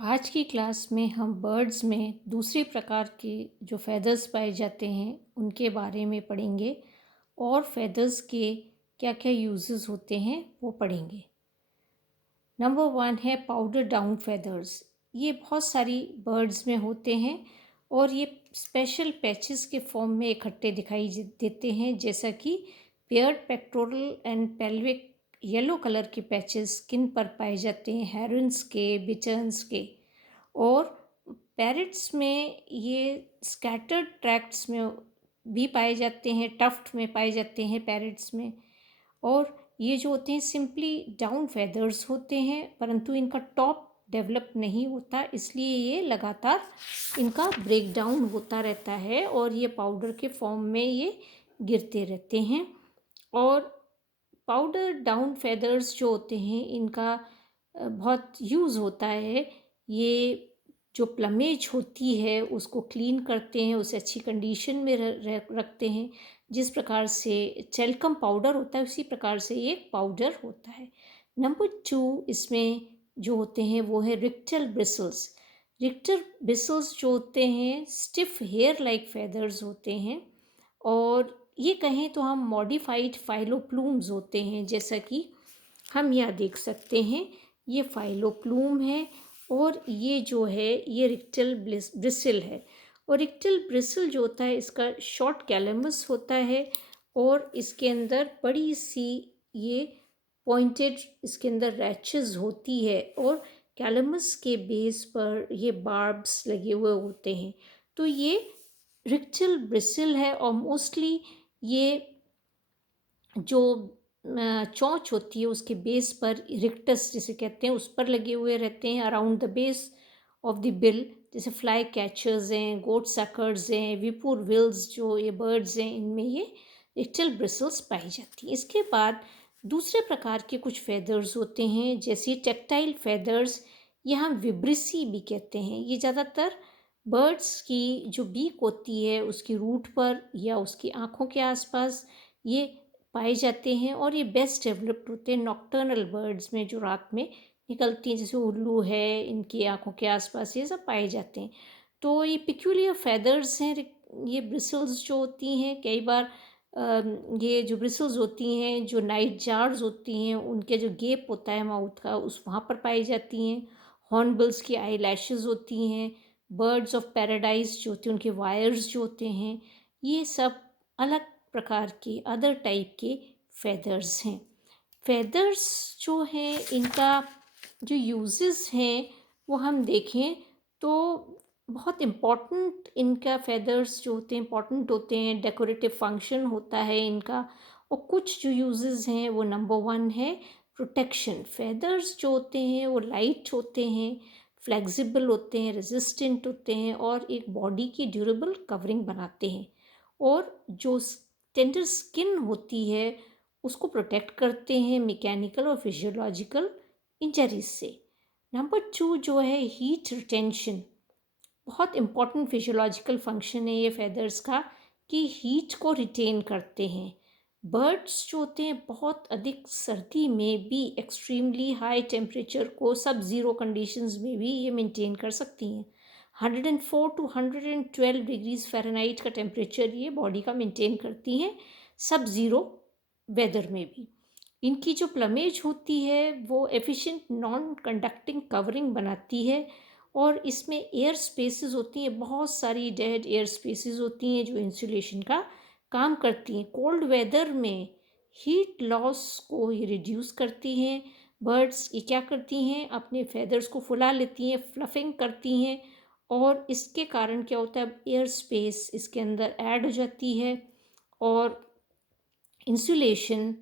आज की क्लास में हम बर्ड्स में दूसरे प्रकार के जो फेदर्स पाए जाते हैं उनके बारे में पढ़ेंगे और फेदर्स के क्या क्या यूजेस होते हैं वो पढ़ेंगे। नंबर 1 है पाउडर डाउन फेदर्स। ये बहुत सारी बर्ड्स में होते हैं और ये स्पेशल पैचेस के फॉर्म में इकट्ठे दिखाई देते हैं, जैसा कि paired pectoral and pelvic yellow colour के पैचेस स्किन पर पाए जाते हैं हेरन्स के, बिटर्न्स के। और पैरट्स में ये स्कैटर्ड ट्रैक्ट्स में भी पाए जाते हैं, टफ्ट में पाए जाते हैं पैरट्स में। और ये जो होते हैं सिंपली डाउन फेदर्स होते हैं, परंतु इनका टॉप डेवलप नहीं होता, इसलिए ये लगातार इनका ब्रेक डाउन होता रहता है और ये पाउडर के फॉर्म में ये गिरते रहते हैं। और पाउडर डाउन फेदर्स जो होते हैं इनका बहुत यूज़ होता है। ये जो प्लमेज होती है उसको क्लीन करते हैं, उसे अच्छी कंडीशन में रखते हैं। जिस प्रकार से टेल्कम पाउडर होता है उसी प्रकार से ये पाउडर होता है। नंबर 2 इसमें जो होते हैं वो है रिक्टल ब्रिसल्स। रिक्टल ब्रिसल्स जो होते हैं स्टिफ हेयर लाइक फेदर्स होते हैं और ये कहें तो हम मॉडिफाइड फाइलोप्लूम्स होते हैं, जैसा कि हम यहाँ देख सकते हैं। ये फाइलोप्लूम है और ये जो है ये रिक्टल ब्रिसल है। और रिक्टल ब्रिसल जो होता है इसका शॉर्ट कैलमस होता है और इसके अंदर बड़ी सी ये पॉइंटेड इसके अंदर रैचेस होती है और कैलमस के बेस पर ये बार्ब्स लगे हुए होते हैं। तो ये रिक्टल ब्रिसल है और मोस्टली ये जो चोंच होती है उसके बेस पर रिक्टस जिसे कहते हैं उस पर लगे हुए रहते हैं around the base of the bill. जैसे फ्लाई कैचर्स हैं, गोट सकर्स हैं, विपुर विल्स जो ये बर्ड्स हैं इनमें ये रिक्टल ब्रिसल्स पाई जाती हैं। इसके बाद दूसरे प्रकार के कुछ फेदर्स होते हैं जैसे टेक्टाइल फेदर्स, यहाँ विब्रिसी भी कहते हैं। ये ज़्यादातर बर्ड्स की जो बीक होती है उसकी रूट पर या उसकी आँखों के आसपास ये पाए जाते हैं और ये बेस्ट डेवलप्ड होते हैं नॉक्टर्नल बर्ड्स में जो रात में निकलती हैं, जैसे उल्लू है, इनकी आँखों के आसपास ये सब पाए जाते हैं। तो ये पिक्यूलियर फेदर्स हैं। ये ब्रिसल्स जो होती हैं कई बार ये जो ब्रिसल्स होती हैं जो नाइट जार्स होती हैं उनके जो गेप होता है माउथ का उस वहाँ पर पाई जाती हैं। हॉर्नबिल्स की आई लैशेज़ होती हैं। बर्ड्स ऑफ पैराडाइज जो होती हैं उनके वायर्स जो होते हैं, ये सब अलग प्रकार के अदर टाइप के फेदर्स हैं। फेदर्स जो हैं इनका जो यूजेस हैं वो हम देखें तो बहुत इम्पॉर्टेंट इनका फेदर्स जो होते हैं इम्पॉर्टेंट होते हैं, डेकोरेटिव फंक्शन होता है इनका। और कुछ जो यूजेस हैं वो नंबर 1 है प्रोटेक्शन। फेदर्स जो होते हैं वो लाइट होते हैं, फ्लेक्सिबल होते हैं, रेजिस्टेंट होते हैं और एक बॉडी की ड्यूरेबल कवरिंग बनाते हैं। और जो टेंडर स्किन होती है उसको प्रोटेक्ट करते हैं मैकेनिकल और फिजियोलॉजिकल इंजरीज से। नंबर 2 जो है हीट रिटेंशन, बहुत इम्पॉर्टेंट फिजियोलॉजिकल फंक्शन है ये फेदर्स का कि हीट को रिटेन करते हैं। बर्ड्स जो होते हैं बहुत अधिक सर्दी में भी एक्सट्रीमली हाई टेम्परेचर को सब ज़ीरो कंडीशंस में भी ये मेंटेन कर सकती हैं। 104 टू 112 डिग्रीज फ़ारेनहाइट का टेम्परेचर ये बॉडी का मेंटेन करती हैं सब ज़ीरो वेदर में भी। इनकी जो प्लमेज होती है वो एफिशिएंट नॉन कंडक्टिंग कवरिंग बनाती है और इसमें एयर स्पेसेस होती हैं, बहुत सारी डेड एयर स्पेसेस होती हैं जो इंसुलेशन का काम करती हैं। कोल्ड वेदर में हीट लॉस को ये रिड्यूस करती हैं। बर्ड्स ये क्या करती हैं अपने फेदर्स को फुला लेती हैं, फ्लफिंग करती हैं और इसके कारण क्या होता है एयर स्पेस इसके अंदर ऐड हो जाती है और इंसुलेशन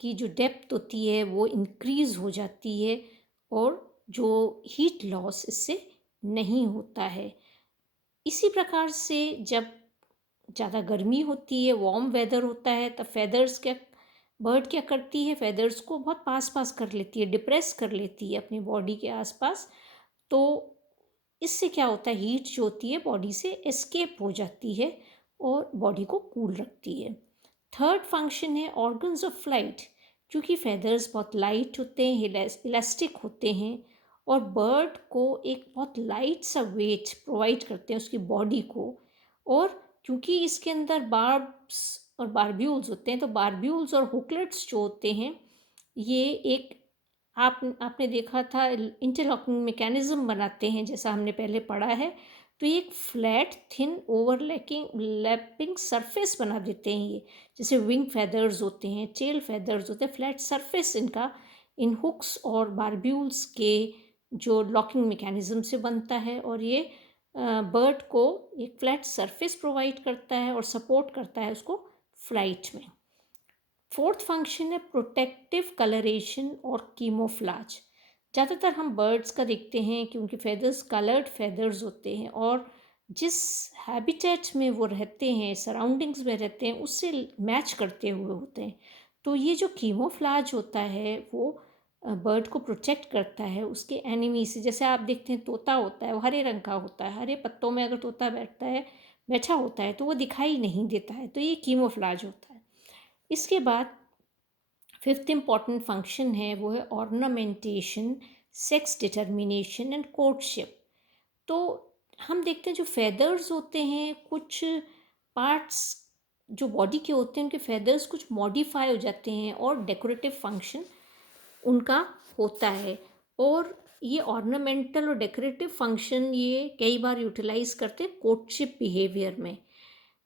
की जो डेप्थ होती है वो इंक्रीज़ हो जाती है और जो हीट लॉस इससे नहीं होता है। इसी प्रकार से जब ज़्यादा गर्मी होती है, वार्म वेदर होता है, तब फेदर्स क्या बर्ड क्या करती है फेदर्स को बहुत पास पास कर लेती है, डिप्रेस कर लेती है अपनी बॉडी के आसपास। तो इससे क्या होता है हीट जो होती है बॉडी से एस्केप हो जाती है और बॉडी को कूल रखती है। थर्ड फंक्शन है ऑर्गन्स ऑफ फ्लाइट। क्योंकि फेदर्स बहुत लाइट होते हैं, इलास्टिक होते हैं और बर्ड को एक बहुत लाइट सा वेट प्रोवाइड करते हैं उसकी बॉडी को। और क्योंकि इसके अंदर बार्ब्स और बारब्यूल्स होते हैं, तो बारब्यूल्स और हुकलेट्स जो होते हैं ये एक आपने देखा था इंटरलॉकिंग मैकेनिज्म बनाते हैं, जैसा हमने पहले पढ़ा है। तो ये एक फ्लैट थिन लैपिंग सरफेस बना देते हैं ये, जैसे विंग फेदर्स होते हैं, टेल फेदर्स होते हैं, फ्लैट सरफेस इनका इन हुक्स और बारब्यूल्स के जो लॉकिंग मैकेनिज्म से बनता है। और ये बर्ड को एक फ्लैट सरफेस प्रोवाइड करता है और सपोर्ट करता है उसको फ्लाइट में। फोर्थ फंक्शन है प्रोटेक्टिव कलरेशन और कीमोफ्लाज। ज़्यादातर हम बर्ड्स का देखते हैं कि उनके फेदर्स कलर्ड फेदर्स होते हैं, और जिस हैबिटेट में वो रहते हैं, सराउंडिंग्स में रहते हैं, उससे मैच करते हुए होते हैं। तो ये जो कीमोफ्लाज होता है वो बर्ड को प्रोटेक्ट करता है उसके एनिमी से। जैसे आप देखते हैं तोता होता है, वो हरे रंग का होता है, हरे पत्तों में अगर तोता बैठा होता है तो वो दिखाई नहीं देता है, तो ये कीमोफ्लाज होता है। इसके बाद फिफ्थ इम्पॉर्टेंट फंक्शन है वो है ornamentation, sex determination and courtship. तो हम देखते हैं जो फेदर्स होते हैं, कुछ पार्ट्स जो बॉडी के होते हैं उनके फेदर्स कुछ मॉडिफाई हो जाते हैं और डेकोरेटिव फंक्शन उनका होता है। और ये ऑर्नामेंटल और डेकोरेटिव फंक्शन ये कई बार यूटिलाइज करते हैं कोर्टशिप बिहेवियर में।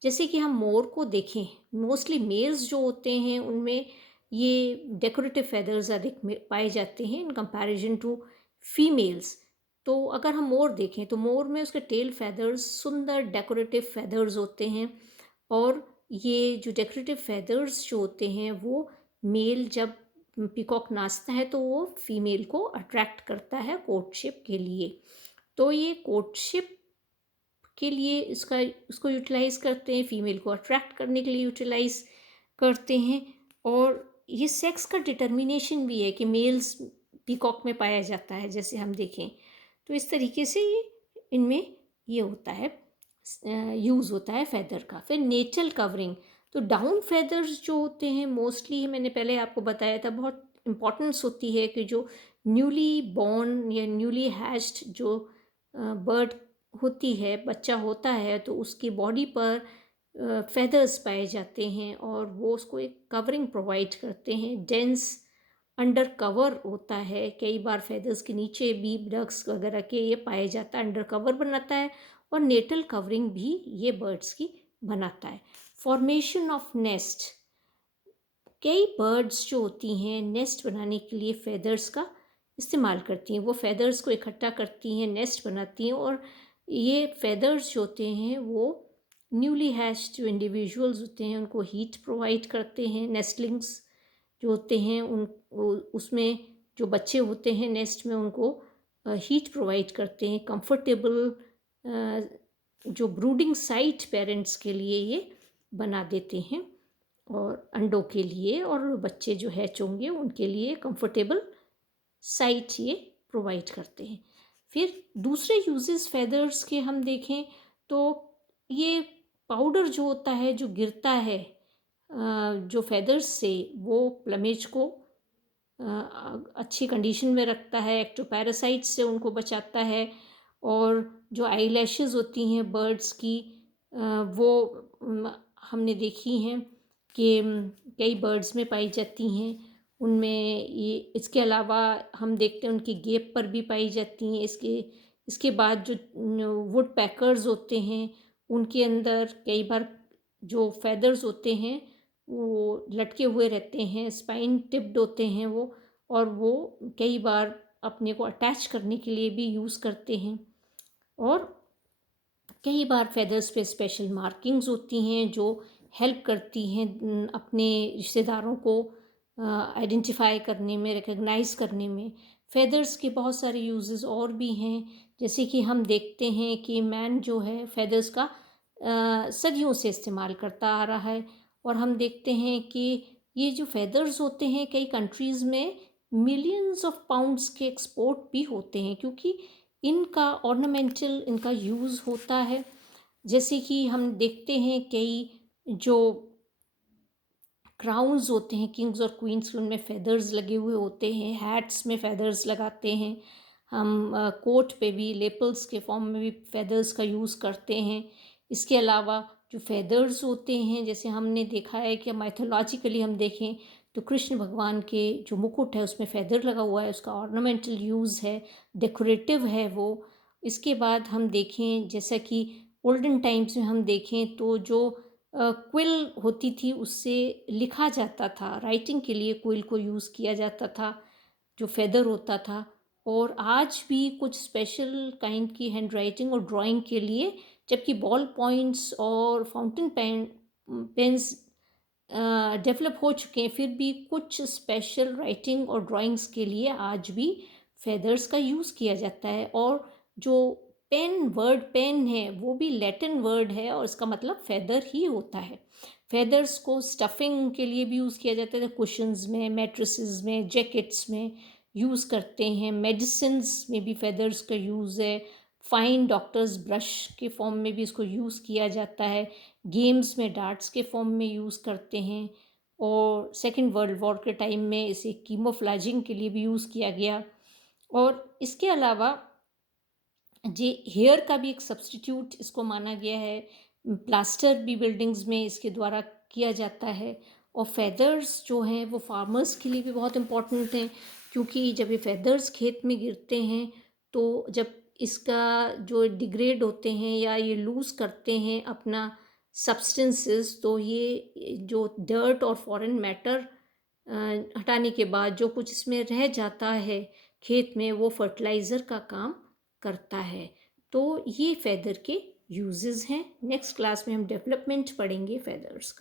जैसे कि हम मोर को देखें, मोस्टली मेल्स जो होते हैं उनमें ये डेकोरेटिव फेदर्स अधिक पाए जाते हैं इन कंपैरिजन टू फीमेल्स। तो अगर हम मोर देखें तो मोर में उसके टेल फेदर्स सुंदर डेकोरेटिव फेदर्स होते हैं, और ये जो डेकोरेटिव फेदर्स जो होते हैं वो मेल जब पीकॉक नाचता है तो वो फीमेल को अट्रैक्ट करता है कोर्टशिप के लिए। तो ये कोर्टशिप के लिए उसको यूटिलाइज करते हैं, फीमेल को अट्रैक्ट करने के लिए यूटिलाइज करते हैं। और ये सेक्स का डिटर्मिनेशन भी है कि मेल्स पीकॉक में पाया जाता है, जैसे हम देखें तो इस तरीके से ये इनमें ये होता है, यूज़ होता है फेदर का। फिर नेटल कवरिंग, तो डाउन फेदर्स जो होते हैं मोस्टली मैंने पहले आपको बताया था, बहुत इम्पॉर्टेंस होती है कि जो न्यूली बॉर्न या न्यूली हैच्ड जो बर्ड होती है, बच्चा होता है, तो उसकी बॉडी पर फेदर्स पाए जाते हैं और वो उसको एक कवरिंग प्रोवाइड करते हैं। डेंस अंडर कवर होता है, कई बार फेदर्स के नीचे भी डक्स वगैरह के ये पाया जाता है, अंडर कवर बनाता है। और नेटल कवरिंग भी ये बर्ड्स की बनाता है। फॉर्मेशन ऑफ नेस्ट, कई बर्ड्स जो होती हैं नेस्ट बनाने के लिए फेदर्स का इस्तेमाल करती हैं, वो फेदर्स को इकट्ठा करती हैं, नेस्ट बनाती हैं। और ये फेदर्स जो होते हैं वो न्यूली हैच्ड जो इंडिविजुअल्स होते हैं उनको हीट प्रोवाइड करते हैं। नेस्टलिंग्स जो होते हैं उसमें जो बच्चे होते हैं नेस्ट में उनको हीट प्रोवाइड करते हैं, कंफर्टेबल जो ब्रूडिंग साइट पेरेंट्स के लिए ये बना देते हैं, और अंडों के लिए और बच्चे जो हैच होंगे उनके लिए कंफर्टेबल साइट ये प्रोवाइड करते हैं। फिर दूसरे यूजेस फेदर्स के हम देखें तो ये पाउडर जो होता है जो गिरता है जो फेदर्स से, वो प्लमेज को अच्छी कंडीशन में रखता है, एक्टोपैरासाइट से उनको बचाता है। और जो आई लैशेज़ होती हैं बर्ड्स की वो हमने देखी हैं कि कई बर्ड्स में पाई जाती हैं, उनमें ये इसके अलावा हम देखते हैं उनकी गेप पर भी पाई जाती हैं। इसके बाद जो वुड पैकर्स होते हैं उनके अंदर कई बार जो फेदर्स होते हैं वो लटके हुए रहते हैं, स्पाइन टिप्ड होते हैं वो, और वो कई बार अपने को अटैच करने के लिए भी यूज़ करते हैं। और कई बार फेदर्स पे स्पेशल मार्किंग्स होती हैं जो हेल्प करती हैं अपने रिश्तेदारों को आइडेंटिफाई करने में, रिकग्नाइज़ करने में। फेदर्स के बहुत सारे यूजेस और भी हैं, जैसे कि हम देखते हैं कि मैन जो है फेदर्स का सदियों से इस्तेमाल करता आ रहा है। और हम देखते हैं कि ये जो फेदर्स होते हैं कई कंट्रीज़ में मिलियंस ऑफ पाउंड्स के एक्सपोर्ट भी होते हैं, क्योंकि इनका ऑर्नामेंटल इनका यूज़ होता है। जैसे कि हम देखते हैं कई जो क्राउन्स होते हैं किंग्स और क्वींस, उनमें फेदर्स लगे हुए होते हैं, हैट्स में फेदर्स लगाते हैं। हम कोट पे भी लेपल्स के फॉर्म में भी फेदर्स का यूज़ करते हैं। इसके अलावा जो फेदर्स होते हैं, जैसे हमने देखा है कि माइथोलॉजिकली हम देखें तो कृष्ण भगवान के जो मुकुट है उसमें फेदर लगा हुआ है, उसका ऑर्नामेंटल यूज़ है, डेकोरेटिव है वो। इसके बाद हम देखें जैसा कि ओल्डन टाइम्स में हम देखें तो जो क्विल होती थी उससे लिखा जाता था, राइटिंग के लिए क्विल को यूज़ किया जाता था, जो फेदर होता था। और आज भी कुछ स्पेशल काइंड की हैंड राइटिंग और ड्राइंग के लिए, जबकि बॉल पॉइंट्स और फाउंटेन पेन्स डेवलप हो चुके हैं, फिर भी कुछ स्पेशल राइटिंग और ड्राइंग्स के लिए आज भी फेदर्स का यूज़ किया जाता है। और जो वर्ड पेन है वो भी लैटिन वर्ड है और इसका मतलब फेदर ही होता है। फेदर्स को स्टफिंग के लिए भी यूज़ किया जाता है, कुशन्स में, मैट्रेसेस में, जैकेट्स में यूज़ करते हैं। मेडिसिन्स में भी फेदर्स का यूज़ है। फाइन डॉक्टर्स ब्रश के फॉर्म में भी इसको यूज़ किया जाता है। गेम्स में डार्ट्स के फॉर्म में यूज़ करते हैं। और सेकेंड वर्ल्ड वॉर के टाइम में इसे कीमोफ्लेजिंग के लिए भी यूज़ किया गया। और इसके अलावा जे हेयर का भी एक सब्स्टिट्यूट इसको माना गया है। प्लास्टर भी बिल्डिंग्स में इसके द्वारा किया जाता है। और फेदर्स जो हैं वो फार्मर्स के लिए भी बहुत इम्पोर्टेंट हैं, क्योंकि जब ये फेदर्स खेत में गिरते हैं तो जब इसका जो डिग्रेड होते हैं या ये लूज़ करते हैं अपना सब्सटेंसेस, तो ये जो डर्ट और फॉरेन मैटर हटाने के बाद जो कुछ इसमें रह जाता है खेत में, वो फर्टिलाइज़र का काम करता है। तो ये फेदर के यूजेस हैं। नेक्स्ट क्लास में हम डेवलपमेंट पढ़ेंगे फेदर्स का।